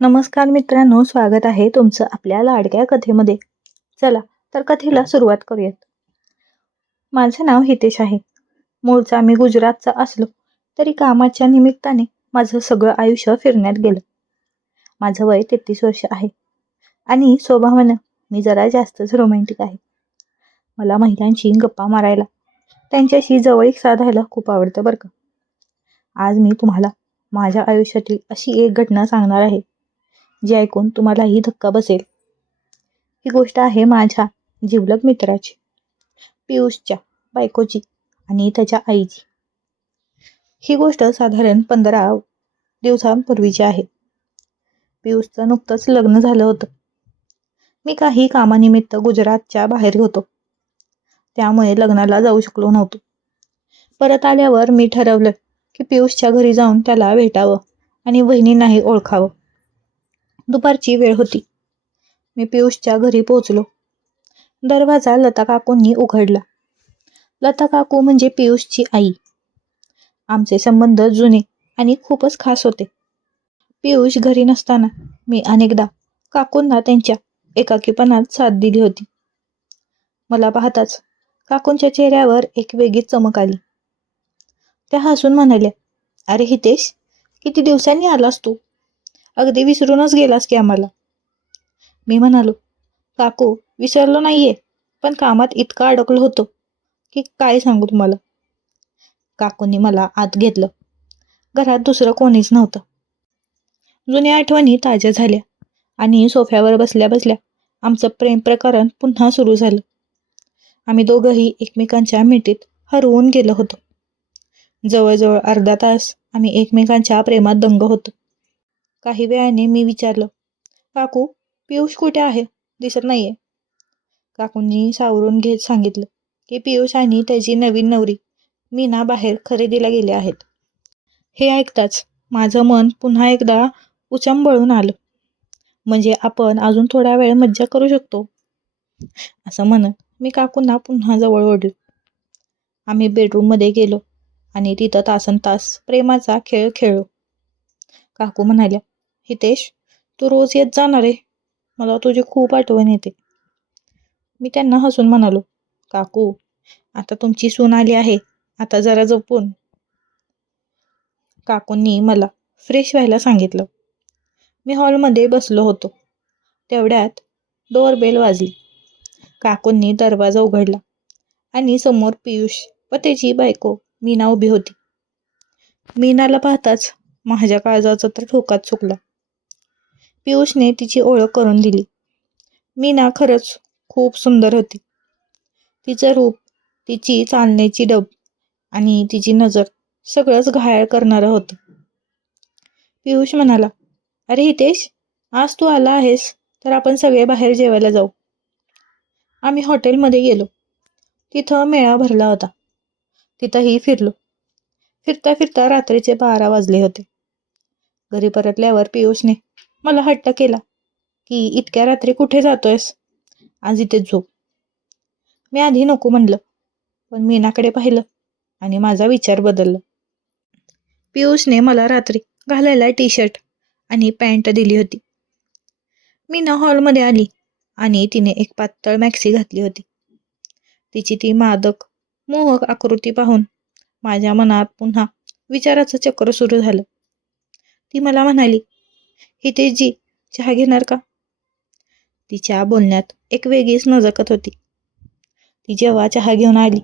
नमस्कार मित्रांनो, स्वागत आहे तुमचं आपल्या लाडक्या कथेमध्ये. चला तर कथेला सुरुवात करूयात. माझं नाव हितेश आहे. मूळचा मी गुजरातचा असलो तरी कामाच्या निमित्ताने माझं सगळं आयुष्य फिरण्यात गेलं. माझं वय 33 वर्ष आहे आणि स्वभावानं मी जरा जास्तच रोमॅन्टिक आहे. मला महिलांशी गप्पा मारायला, त्यांच्याशी जवळीक साधायला खूप आवडतं बरं का. आज मी तुम्हाला माझ्या आयुष्यातील अशी एक घटना सांगणार आहे जी ऐकून तुम्हालाही धक्का बसेल. ही गोष्ट आहे माझ्या जिवलग मित्राची, पियुषच्या बायकोची आणि त्याच्या आईची. ही गोष्ट साधारण 15 दिवसांपूर्वीची आहे. पियुषचं नुकतंच लग्न झालं होतं. मी काही कामानिमित्त गुजरातच्या बाहेर होतो, त्यामुळे लग्नाला जाऊ शकलो नव्हतो. परत आल्यावर मी ठरवलं की पियुषच्या घरी जाऊन त्याला भेटावं आणि वहिनींनाही ओळखावं. दुपारची वेळ होती. मी पियुषच्या घरी पोहोचलो. दरवाजा लता काकूंनी उघडला. लता काकू म्हणजे पियुषची आई. आमचे संबंध जुने आणि खूपच खास होते. पियुष घरी नसताना मी अनेकदा काकूंना त्यांच्या एकाकीपणात साथ दिली होती. मला पाहताच काकूंच्या चेहऱ्यावर एक वेगळीच चमक आली. त्या हसून म्हणाल्या, "अरे हितेश, किती दिवसांनी आलास तू? अगदी विसरूनच गेलास की आम्हाला." मी म्हणालो, "काकू, विसरलो नाहीये, पण कामात इतका अडकलो होतो की काय सांगू तुम्हाला." काकूंनी मला आत घेतलं. घरात दुसरं कोणीच नव्हतं. जुन्या आठवणी ताज्या झाल्या आणि सोफ्यावर बसल्या बसल्या आमचं प्रेम प्रकरण पुन्हा सुरू झालं. आम्ही दोघंही एकमेकांच्या मिठीत हरवून गेलो होतो. जवळजवळ अर्धा तास आम्ही एकमेकांच्या प्रेमात दंग होतो. काही वेळाने मी विचारलं, "काकू, पियुष कुठे आहे? दिसत नाहीये." काकूंनी सावरून घेत सांगितलं की पियुष आणि त्याची नवीन नवरी मीना बाहेर खरेदीला गेले आहेत. हे ऐकताच माझं मन पुन्हा एकदा उचंबळून आलं. म्हणजे आपण अजून थोडा वेळ मज्जा करू शकतो, असं म्हणत मी काकूंना पुन्हा जवळ ओढलं. आम्ही बेडरूममध्ये गेलो आणि तिथं तासनतास प्रेमाचा खेळ खेळलो. काकू म्हणाल्या, "हितेश, तू रोज येत जाणार रे, मला तुझी खूप आठवण येते." मी त्यांना हसून म्हणालो, "काकू, आता तुमची सून आली आहे, आता जरा जपून." काकूंनी मला फ्रेश व्हायला सांगितलं. मी हॉलमध्ये बसलो होतो. तेवढ्यात डोअरबेल वाजली. काकूंनी दरवाजा उघडला आणि समोर पियुष व त्याची बायको मीना उभी होती. मीनाला पाहताच माझ्या काळजाचा तर ठोकाच चुकला. पियुषने तिची ओळख करून दिली. मीना खरंच खूप सुंदर होती. तिचं रूप, तिची चालण्याची डब आणि तिची नजर सगळंच घायाळ करणारं होतं. पियुष म्हणाला, "अरे हितेश, आज तू आला आहेस तर आपण सगळे बाहेर जेवायला जाऊ." आम्ही हॉटेलमध्ये गेलो. तिथं मेळा भरला होता. तिथंही फिरलो. फिरता फिरता रात्रीचे 12 वाजले होते. घरी परतल्यावर पियुषने मला हट्ट केला की "इतक्या रात्री कुठे जातोयस? आज इथेच झोप." मी आधी नको म्हणलं, पण मीनाकडे पाहिलं आणि माझा विचार बदलला. पियुषने मला रात्री घालायला टी-शर्ट आणि पॅन्ट दिली होती. मीना हॉलमध्ये आली आणि तिने एक पातळ मॅक्सी घातली होती. तिची ती मादक, मोहक आकृती पाहून माझ्या मनात पुन्हा विचाराचं चक्र सुरू झालं. ती मला म्हणाली, "हितेशजी, चहा घेणार का?" तिच्या बोलण्यात एक वेगळीच नजकत होती. ती जेव्हा चहा घेऊन आली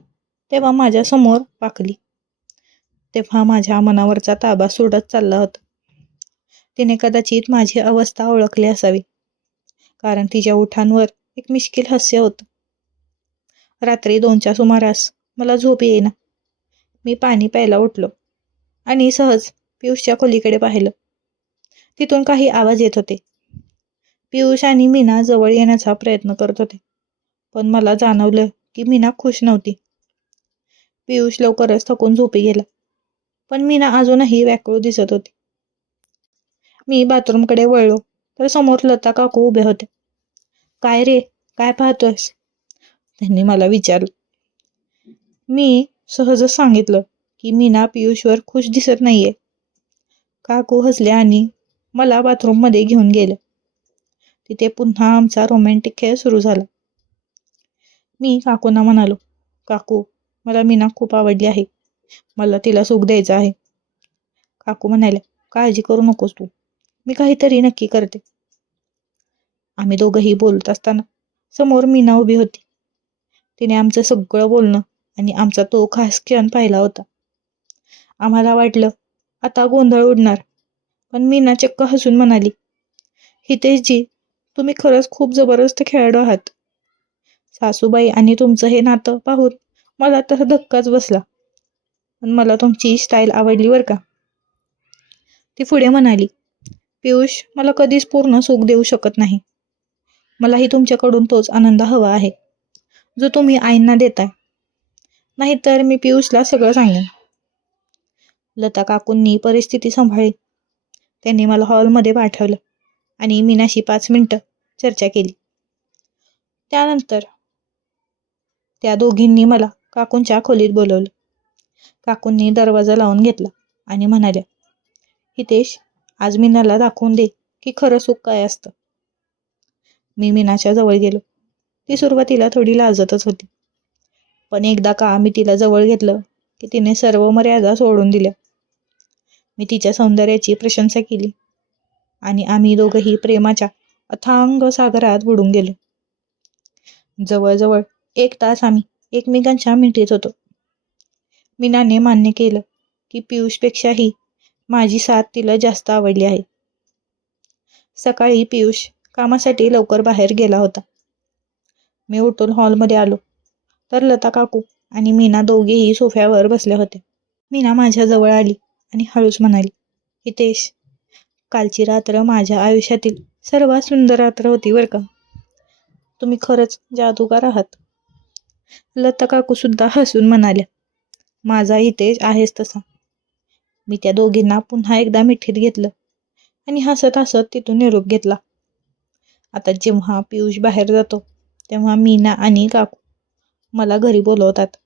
तेव्हा माझ्या समोर पाकली. तेव्हा माझ्या मनावरचा ताबा सुटत चालला होता. तिने कदाचित माझी अवस्था ओळखली असावी, कारण तिच्या ओठांवर एक मिश्किल हास्य होतं. रात्री 2च्या सुमारास मला झोप येईना. मी पाणी प्यायला उठलो आणि सहज पियुषच्या खोलीकडे पाहिलं. तिथून काही आवाज येत होते. पियुष आणि मीना जवळ येण्याचा प्रयत्न करत होते, पण मला जाणवलं की मीना खुश नव्हती. पियुष लवकरच थकून झोपी गेला, पण मीना अजूनही व्याकुळ दिसत होती. मी बाथरूमकडे वळलो तर समोर लता काकू उभ्या होत्या. "काय रे, काय पाहतोयस?" त्यांनी मला विचारलं. मी सहजच सांगितलं की मीना पियुषवर खुश दिसत नाहीये. काकू हसल्या आणि मला बाथरूममध्ये घेऊन गेलं. तिथे पुन्हा आमचा रोमॅन्टिक खेळ सुरू झाला. मी काकूंना म्हणालो, काकू, मला मीना खूप आवडली आहे. मला तिला सुख द्यायचं आहे. काकू म्हणाल्या, काळजी करू नकोस तू, मी काहीतरी नक्की करते. आम्ही दोघंही बोलत असताना समोर मीना उभी होती. तिने आमचं सगळं बोलणं आणि आमचा तो खास क्षण पाहिला होता. आम्हाला वाटलं आता गोंधळ उडणार, पण मीना चक्क हसून म्हणाली, हितेशजी, तुम्ही खरंच खूप जबरदस्त खेळाडू आहात. सासूबाई आणि तुमचं हे नातं पाहून मला तर धक्काच बसला. पण मला तुमची स्टाईल आवडली बरं का. ती पुढे म्हणाली, पियुष, मला कधीच पूर्ण सुख देऊ शकत नाही. मलाही तुमच्याकडून तोच आनंद हवा आहे, जो तुम्ही आईंना देताय. नाहीतर मी पियुषला सगळं सांगेन. लता काकूंनी परिस्थिती सांभाळली. त्यांनी मला हॉलमध्ये पाठवलं आणि मीनाशी 5 मिनिटं चर्चा केली. त्यानंतर त्या दोघींनी मला काकूंच्या खोलीत बोलवलं. काकूंनी दरवाजा लावून घेतला आणि म्हणाल्या, हितेश, आज मीनाला दाखवून दे की खरं सुख काय असतं. मी मीनाच्या जवळ गेलो. ती सुरुवातीला थोडी लाजतच होती, पण एकदा का मी तिला जवळ घेतलं की तिने सर्व मर्यादा सोडून दिल्या. मी तिच्या सौंदर्याची प्रशंसा केली आणि आम्ही दोघंही प्रेमाच्या अथांग सागरात बुडून गेलो. जवळजवळ 1 तास आम्ही एकमेकांच्या मिठीत होतो. मीनाने मान्य केलं की पियुषपेक्षाही माझी साथ तिला जास्त आवडली आहे. सकाळी पियुष कामासाठी लवकर बाहेर गेला होता. मी उठून हॉलमध्ये आलो तर लता काकू आणि मीना दोघेही सोफ्यावर बसल्या होत्या. मीना माझ्या जवळ आली आणि हळूच म्हणाली, हितेश, कालची रात्र माझ्या आयुष्यातील सर्वात सुंदर रात्र होती बरं का. तुम्ही खरंच जादूगार आहात. लता काकू सुद्धा हसून म्हणाल्या, माझा हितेश आहेच तसा. मी त्या दोघींना पुन्हा एकदा मिठीत घेतलं आणि हसत हसत तिथून निरोप घेतला. आता जेव्हा पियुष बाहेर जातो तेव्हा मीना आणि काकू मला घरी बोलवतात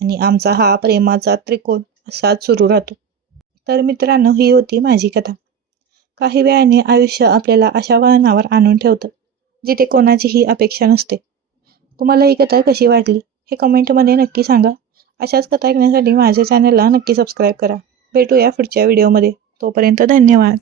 आणि आमचा हा प्रेमाचा त्रिकोण असाच सुरू राहतो. तर मित्रांनो, ही होती माझी कथा. काही वेळाने आयुष्य आपल्याला अशा वळणावर आणून ठेवतं जिथे कोणाचीही अपेक्षा नसते. तुम्हाला ही कथा कशी वाटली हे कमेंटमध्ये नक्की सांगा. अशाच कथा ऐकण्यासाठी माझ्या चॅनलला नक्की सबस्क्राईब करा. भेटूया पुढच्या व्हिडिओमध्ये. तोपर्यंत धन्यवाद.